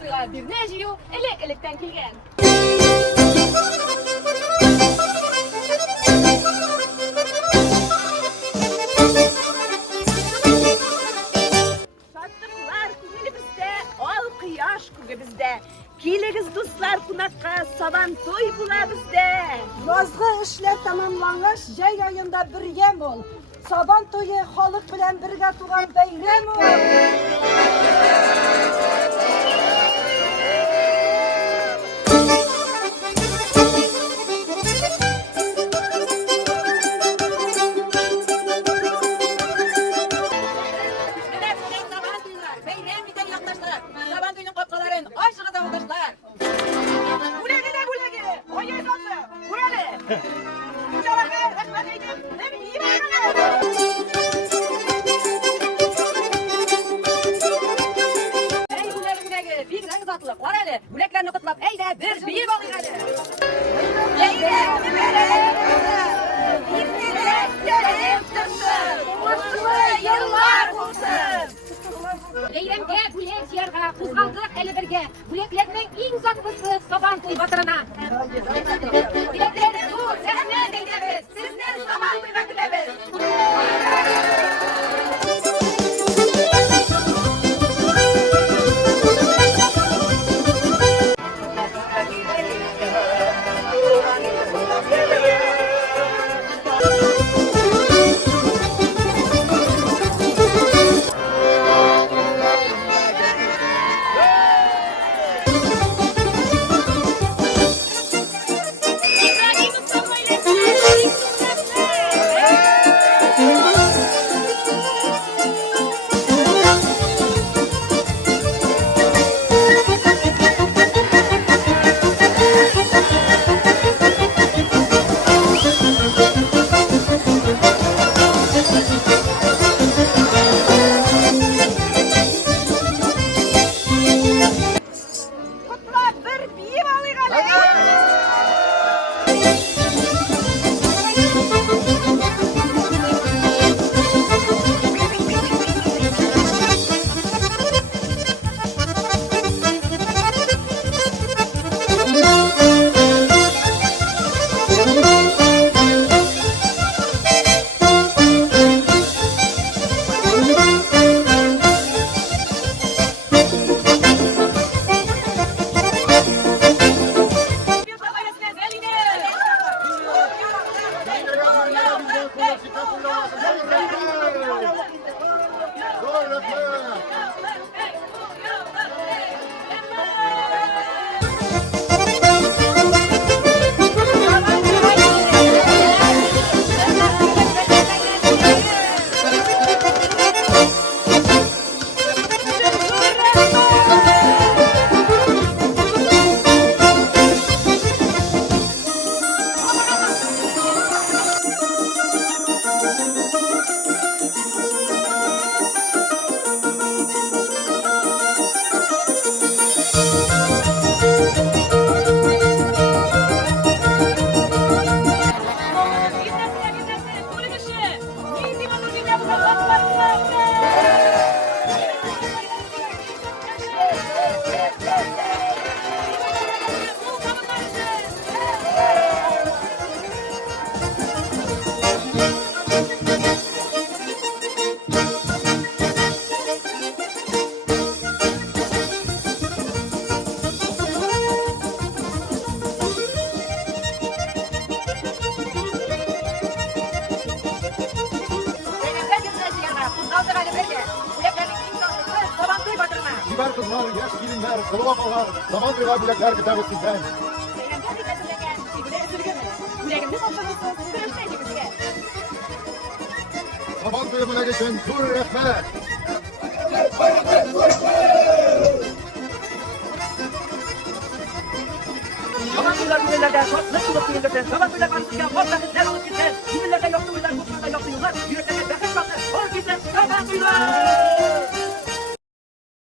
toyga bir nejiyo elekten kelgen. Sattıklar günümüzde, al kıyaş günümüzde. Geligiz dostlar kunakka, saban toy bula bizde. Yazgı işler tamamlanmış, jay ayında bir yem ol. Saban toyu halık bilen birge tuğan beyrem ol. Bileklerini kutlap, eyde bir büyü balık hadi. Yıllar olsun. Leyremge, bulek yerga, kuzgaldık eli birge. Buleklerinin en uzaklısı saban toy batırına. Bileklerini dur, sesine değdemiz. Sizler saban toyuna gülemiz. Biber kızlar, yaş gelinler, kılıbabalar, zaman duyar bilekler kitap etsinler. Zaman duyumuna geçen tur rehber. Saban toylar günlerde, nasıl yoktu yıllarda, saban toylar karşısında, korkakız ne olup gitsen, günlerde yoktu yıllar, bu yıllar yoktu yıllar, yüreklerine beklet baktı, ol gitsen, saban toylar!